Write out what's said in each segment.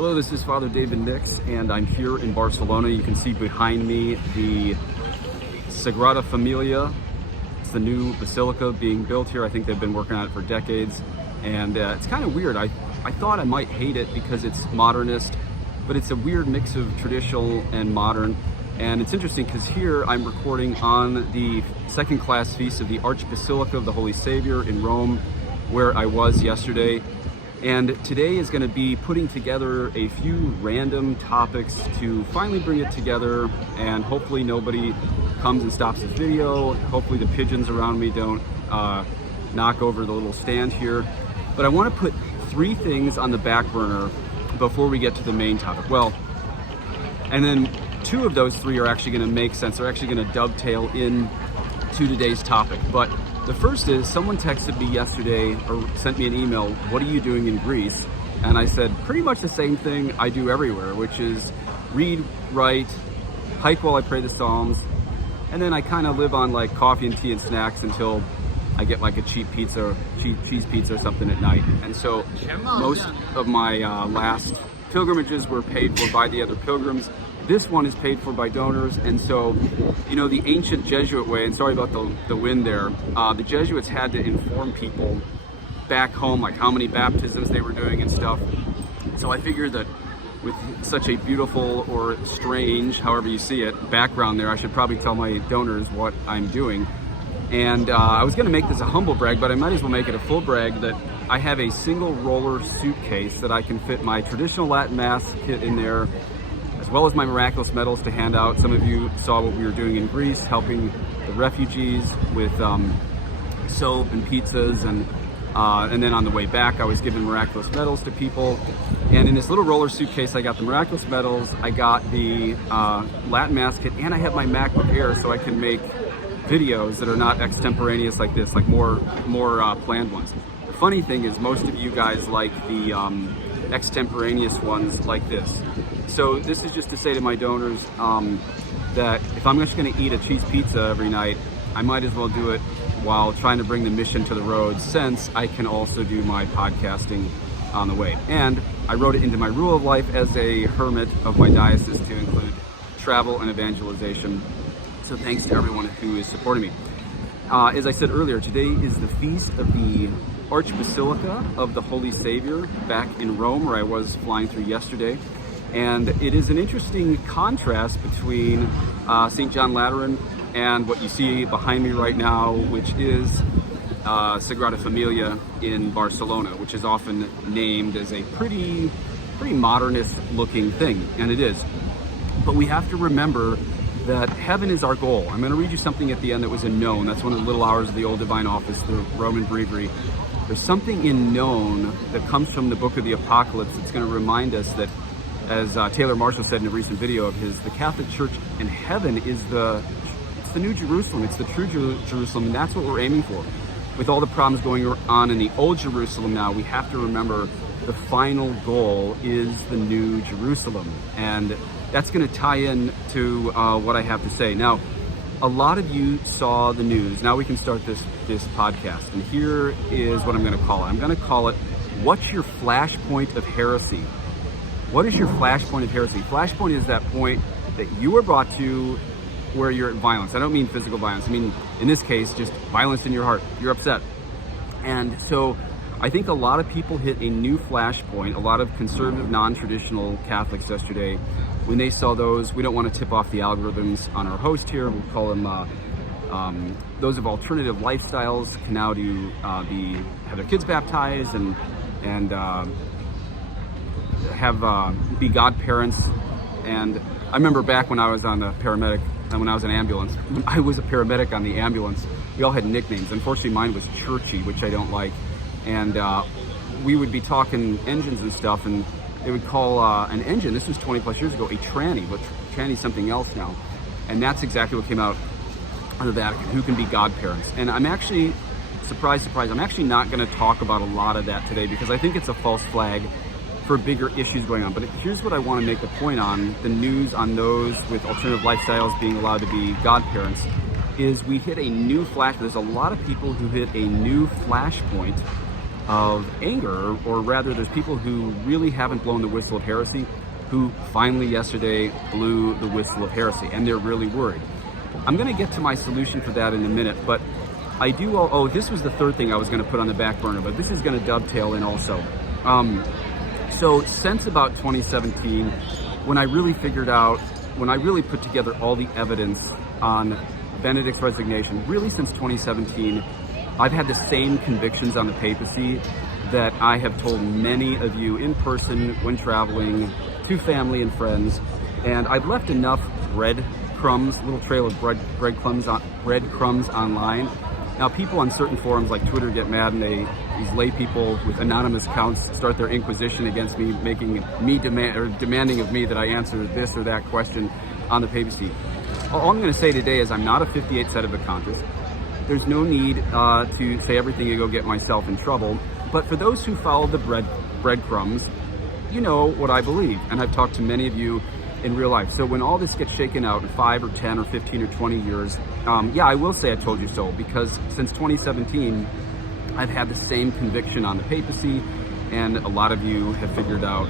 Hello, this is Father David Nix, and I'm here in Barcelona. You can see behind me the Sagrada Familia. It's the new basilica being built here. I think they've been working on it for decades, and it's kind of weird. I thought I might hate it because it's modernist, but it's a weird mix of traditional and modern. And it's interesting because here I'm recording on the second class feast of the Archbasilica of the Holy Savior in Rome, where I was yesterday. And today is going to be putting together a few random topics to finally bring it together, and hopefully nobody comes and stops the video. Hopefully the pigeons around me don't knock over the little stand here. But I want to put three things on the back burner before we get to the main topic. Well, and then two of those three are actually going to make sense. They're actually going to dovetail in to today's topic. But the first is, someone texted me yesterday or sent me an email, "What are you doing in Greece?" And I said pretty much the same thing I do everywhere, which is read, write, hike while I pray the Psalms, and then I kind of live on like coffee and tea and snacks until I get like a cheap cheese pizza or something at night. And so most of my last pilgrimages were paid for by the other pilgrims. This one is paid for by donors. And so, you know, the ancient Jesuit way, and sorry about the wind there, the Jesuits had to inform people back home like how many baptisms they were doing and stuff. So I figured that with such a beautiful, or strange, however you see it, background there, I should probably tell my donors what I'm doing. And I was going to make this a humble brag, but I might as well make it a full brag that I have a single roller suitcase that I can fit my traditional Latin Mass kit in there, as well as my miraculous medals to hand out. Some of you saw what we were doing in Greece, helping the refugees with soap and pizzas, and then on the way back I was giving miraculous medals to people. And in this little roller suitcase I got the miraculous medals, I got the Latin Mass kit, and I have my MacBook Air so I can make videos that are not extemporaneous like this, like more planned ones. The funny thing is, most of you guys like the extemporaneous ones like this. So this is just to say to my donors that if I'm just going to eat a cheese pizza every night, I might as well do it while trying to bring the mission to the road, since I can also do my podcasting on the way. And I wrote it into my rule of life as a hermit of my diocese to include travel and evangelization. So thanks to everyone who is supporting me. As I said earlier, today is the feast of the Archbasilica of the Holy Savior back in Rome, where I was flying through yesterday. And it is an interesting contrast between St. John Lateran and what you see behind me right now, which is Sagrada Familia in Barcelona, which is often named as a pretty modernist looking thing, and it is. But we have to remember that heaven is our goal. I'm going to read you something at the end that was in Known. That's one of the little hours of the Old Divine Office, the Roman Breviary. There's something in Known that comes from the book of the Apocalypse that's going to remind us that, as Taylor Marshall said in a recent video of his, the Catholic Church in heaven is it's the New Jerusalem. It's the true Jerusalem, and that's what we're aiming for. With all the problems going on in the Old Jerusalem now, we have to remember the final goal is the New Jerusalem. And that's going to tie in to what I have to say. Now, a lot of you saw the news. Now we can start this podcast. And here is what I'm going to call it. I'm going to call it, "What's your flashpoint of heresy?" What is your flashpoint of heresy? Flashpoint is that point that you are brought to where you're at violence. I don't mean physical violence. I mean, in this case, just violence in your heart. You're upset. And so I think a lot of people hit a new flashpoint, a lot of conservative, non-traditional Catholics yesterday, when they saw those. We don't want to tip off the algorithms on our host here. We'll call them those of alternative lifestyles can now have their kids baptized and be godparents. And I remember back when I was on the paramedic, and when I was an ambulance, when I was a paramedic on the ambulance, we all had nicknames. Unfortunately, mine was Churchy, which I don't like. And we would be talking engines and stuff, and they would call an engine, this was 20 plus years ago, a tranny, but tranny's something else now. And that's exactly what came out of the Vatican, who can be godparents. And I'm actually, surprise, I'm actually not gonna talk about a lot of that today, because I think it's a false flag for bigger issues going on. But here's what I want to make the point on, the news on those with alternative lifestyles being allowed to be godparents, is we hit a new flash. There's a lot of people who hit a new flashpoint of anger, or rather there's people who really haven't blown the whistle of heresy, who finally yesterday blew the whistle of heresy, and they're really worried. I'm going to get to my solution for that in a minute, but I do, this was the third thing I was going to put on the back burner, but this is going to dovetail in also. So since about 2017, when I really put together all the evidence on Benedict's resignation, really since 2017, I've had the same convictions on the papacy that I have told many of you in person when traveling to family and friends, and I've left enough breadcrumbs, little trail of breadcrumbs online. Now, people on certain forums like Twitter get mad, and these lay people with anonymous accounts start their inquisition against me, demanding of me that I answer this or that question on the papacy. All I'm going to say today is I'm not a 58 sedevacanist. There's no need to say everything and go get myself in trouble. But for those who follow the breadcrumbs, you know what I believe, and I've talked to many of you in real life. So when all this gets shaken out in 5 or 10 or 15 or 20 years, yeah, I will say I told you so, because since 2017, I've had the same conviction on the papacy, and a lot of you have figured out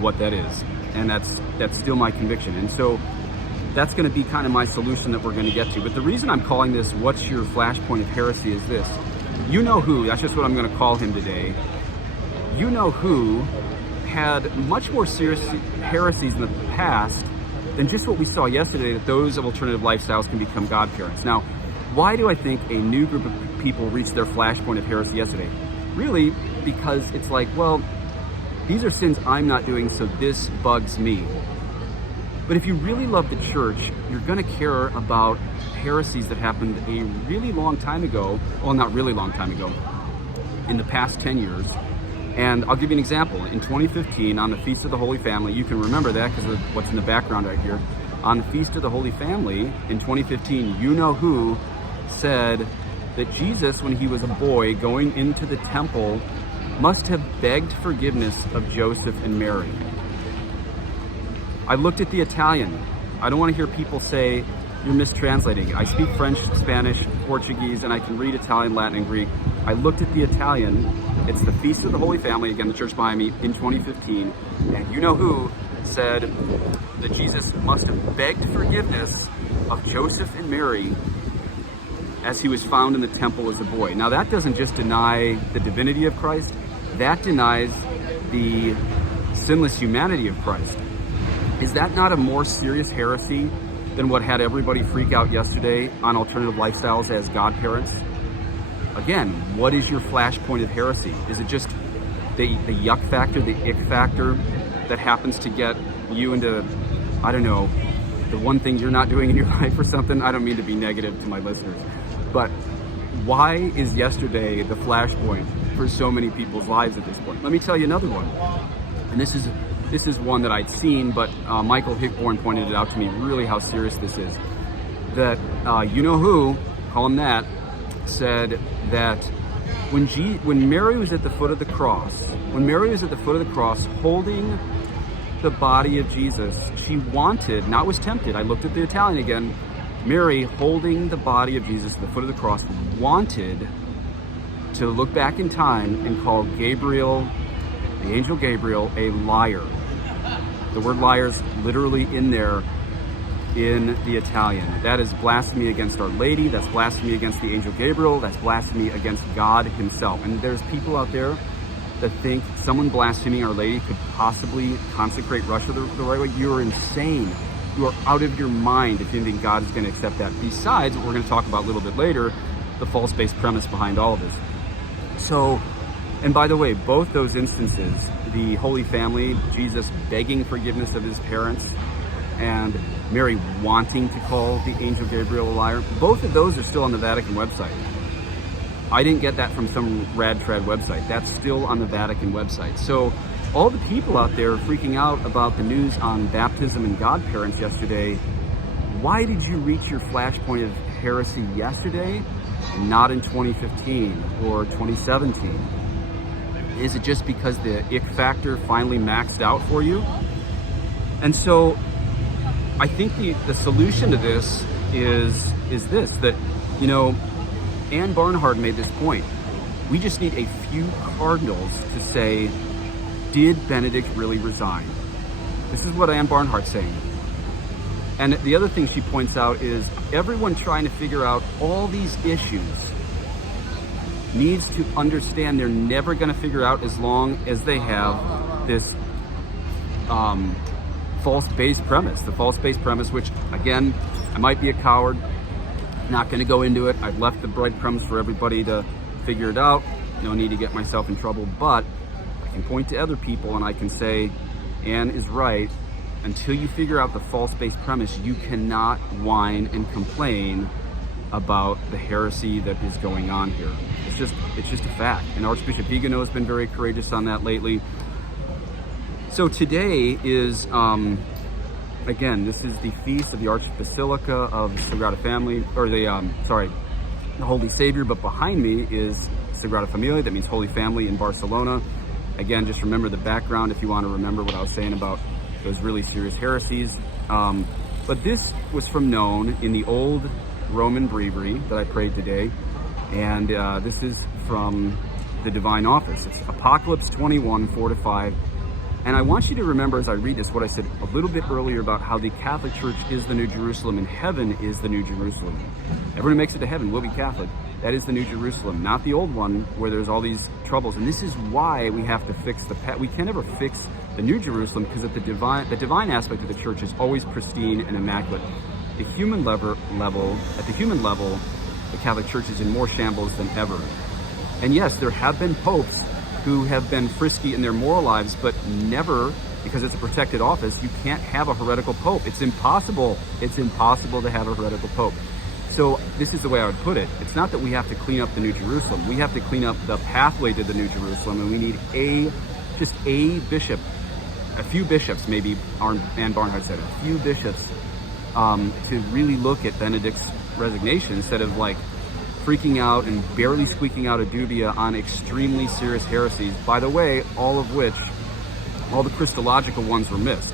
what that is, and that's still my conviction. And so that's going to be kind of my solution that we're going to get to. But the reason I'm calling this "What's Your Flashpoint of Heresy" is this. You know who, that's just what I'm going to call him today. You know who had much more serious heresies in the past than just what we saw yesterday, that those of alternative lifestyles can become godparents. Now, why do I think a new group of people reached their flashpoint of heresy yesterday? Really, because it's like, well, these are sins I'm not doing, so this bugs me. But if you really love the church, you're going to care about heresies that happened a really long time ago, well, not really long time ago, in the past 10 years. And I'll give you an example. In 2015, on the Feast of the Holy Family, you can remember that because of what's in the background right here. On the Feast of the Holy Family, in 2015, you know who said that Jesus, when he was a boy going into the temple, must have begged forgiveness of Joseph and Mary. I looked at the Italian. I don't want to hear people say you're mistranslating. I speak French, Spanish, Portuguese, and I can read Italian, Latin, and Greek. I looked at the Italian. It's the Feast of the Holy Family, again, the church behind me, in 2015. And you know who said that Jesus must have begged forgiveness of Joseph and Mary as he was found in the temple as a boy. Now, that doesn't just deny the divinity of Christ, that denies the sinless humanity of Christ. Is that not a more serious heresy than what had everybody freak out yesterday on alternative lifestyles as godparents? Again, what is your flashpoint of heresy? Is it just the yuck factor, the ick factor that happens to get you into, I don't know, the one thing you're not doing in your life or something? I don't mean to be negative to my listeners, but why is yesterday the flashpoint for so many people's lives at this point? Let me tell you another one. And this is one that I'd seen, but Michael Hickborn pointed it out to me, really how serious this is. That you know who, call him that, said that when Mary was at the foot of the cross, holding the body of Jesus, she wanted, not was tempted, I looked at the Italian again, Mary holding the body of Jesus at the foot of the cross wanted to look back in time and call Gabriel, the angel Gabriel, a liar. The word liar is literally in there in the Italian. That is blasphemy against Our Lady, that's blasphemy against the angel Gabriel, that's blasphemy against God himself. And there's people out there that think someone blaspheming Our Lady could possibly consecrate Russia the right way. You're insane. You are out of your mind if you think God is going to accept that. Besides, what we're going to talk about a little bit later, the false-based premise behind all of this. So, and by the way, both those instances, the Holy Family, Jesus begging forgiveness of his parents, and Mary wanting to call the angel Gabriel a liar, both of those are still on the Vatican website. I didn't get that from some rad trad website. That's still on the Vatican website. So all the people out there freaking out about the news on baptism and godparents yesterday, why did you reach your flashpoint of heresy yesterday and not in 2015 or 2017? Is it just because the ick factor finally maxed out for you? And so I think the solution to this is this, that, you know, Anne Barnhart made this point. We just need a few cardinals to say, did Benedict really resign? This is what Anne Barnhart's saying. And the other thing she points out is everyone trying to figure out all these issues needs to understand they're never going to figure out as long as they have this false base premise. The false base premise, which again, I might be a coward, not going to go into it. I've left the breadcrumbs for everybody to figure it out. No need to get myself in trouble, but I can point to other people and I can say, Anne is right. Until you figure out the false base premise, you cannot whine and complain about the heresy that is going on here. It's just a fact. And Archbishop Vigano has been very courageous on that lately. So today is, again, this is the feast of the Archbasilica of the Sagrada Family, or the Holy Savior, but behind me is Sagrada Familia, that means Holy Family in Barcelona. Again, just remember the background if you want to remember what I was saying about those really serious heresies. But this was from known in the old Roman breviary that I prayed today, and this is from the Divine Office. It's Apocalypse 21, 4-5. And I want you to remember as I read this what I said a little bit earlier about how the Catholic Church is the New Jerusalem and heaven is the New Jerusalem. Everyone who makes it to heaven will be Catholic. That is the New Jerusalem, not the old one where there's all these troubles. And this is why we have to fix we can never fix the New Jerusalem, because at the divine aspect of the church is always pristine and immaculate. At the human level, the Catholic Church is in more shambles than ever. And yes, there have been popes who have been frisky in their moral lives, but never, because it's a protected office, you can't have a heretical pope. It's impossible. It's impossible to have a heretical pope. So this is the way I would put it. It's not that we have to clean up the New Jerusalem. We have to clean up the pathway to the New Jerusalem, and we need just a bishop, a few bishops, maybe Anne Barnhart said, a few bishops to really look at Benedict's resignation instead of like freaking out and barely squeaking out a dubia on extremely serious heresies, by the way, all the Christological ones were missed.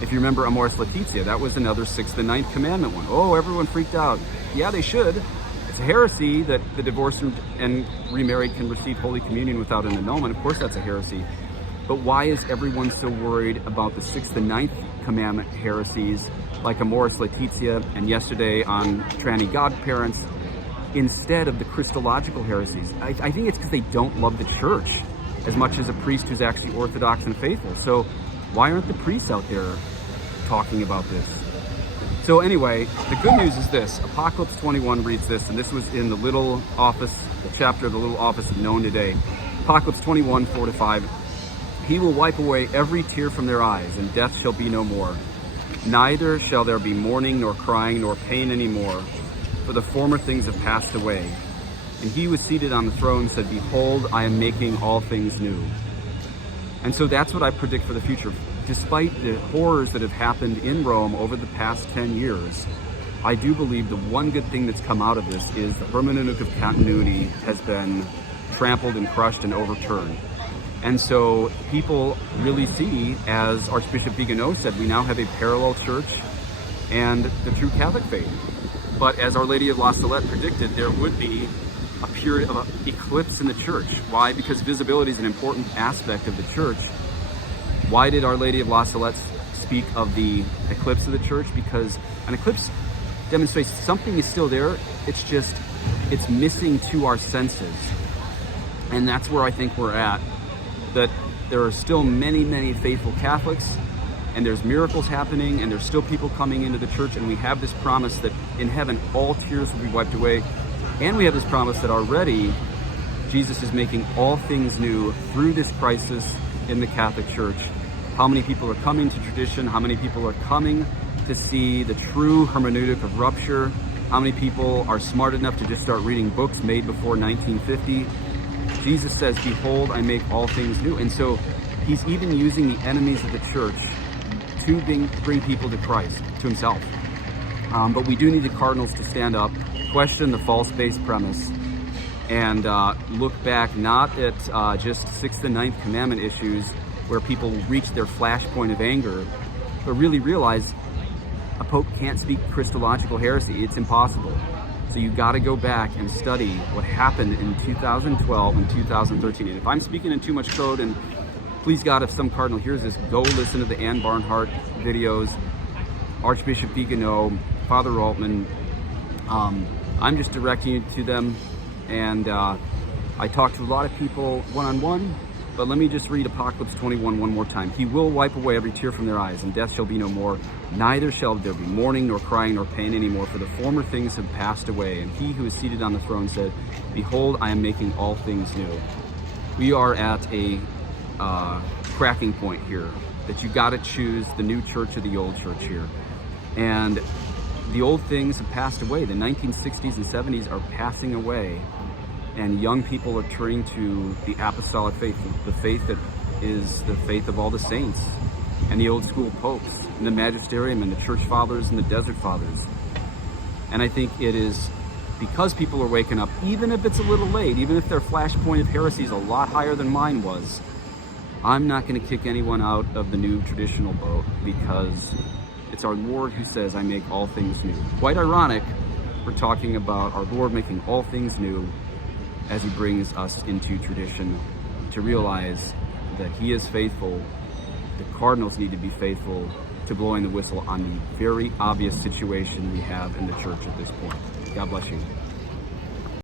If you remember Amoris Laetitia, that was another 6th and 9th commandment one. Oh, everyone freaked out. Yeah, they should. It's a heresy that the divorced and remarried can receive Holy Communion without an annulment. Of course that's a heresy. But why is everyone so worried about the 6th and 9th commandment heresies like Amoris Laetitia and yesterday on tranny godparents, instead of the Christological heresies? I think it's because they don't love the church as much as a priest who's actually orthodox and faithful. So why aren't the priests out there talking about this? So anyway, the good news is this. Apocalypse 21 reads this, and this was in the little office, the chapter of the little office of known today. Apocalypse 21, 4-5. He will wipe away every tear from their eyes, and death shall be no more. Neither shall there be mourning, nor crying, nor pain any more, for the former things have passed away. And he was seated on the throne said, Behold, I am making all things new. And so that's what I predict for the future. Despite the horrors that have happened in Rome over the past 10 years, I do believe the one good thing that's come out of this is the hermeneutic of continuity has been trampled and crushed and overturned. And so people really see, as Archbishop Vigano said, we now have a parallel church and the true Catholic faith. But as Our Lady of La Salette predicted, there would be a period of an eclipse in the church. Why? Because visibility is an important aspect of the church. Why did Our Lady of La Salette speak of the eclipse of the church? Because an eclipse demonstrates something is still there, it's missing to our senses. And that's where I think we're at, that there are still many, many faithful Catholics, and there's miracles happening, and there's still people coming into the church, and we have this promise that in heaven all tears will be wiped away. And we have this promise that already Jesus is making all things new through this crisis in the Catholic Church. How many people are coming to tradition? How many people are coming to see the true hermeneutic of rupture? How many people are smart enough to just start reading books made before 1950? Jesus says, Behold, I make all things new. And so he's even using the enemies of the church to bring people to Christ, to himself. But we do need the cardinals to stand up, question the false base premise, and look back not at just 6th and 9th commandment issues where people reach their flashpoint of anger, but really realize a pope can't speak Christological heresy. It's impossible. So you got to go back and study what happened in 2012 and 2013. And if I'm speaking in too much code, and please God, if some cardinal hears this, go listen to the Ann Barnhart videos, Archbishop Vigano, Father Altman. I'm just directing you to them, and I talk to a lot of people one-on-one, but let me just read Apocalypse 21 one more time. He will wipe away every tear from their eyes, and death shall be no more. Neither shall there be mourning, nor crying, nor pain anymore, for the former things have passed away. And he who is seated on the throne said, behold, I am making all things new. We are at a cracking point here, that you got to choose the new church or the old church here. And the old things have passed away. The 1960s and 70s are passing away, and young people are turning to the apostolic faith, the faith that is the faith of all the saints and the old school popes and the magisterium and the church fathers and the desert fathers. And I think it is because people are waking up, even if it's a little late, even if their flashpoint of heresy is a lot higher than mine was. I'm not going to kick anyone out of the new traditional boat, because it's our Lord who says, I make all things new. Quite ironic, we're talking about our Lord making all things new as he brings us into tradition, to realize that he is faithful. The cardinals need to be faithful to blowing the whistle on the very obvious situation we have in the church at this point. God bless you.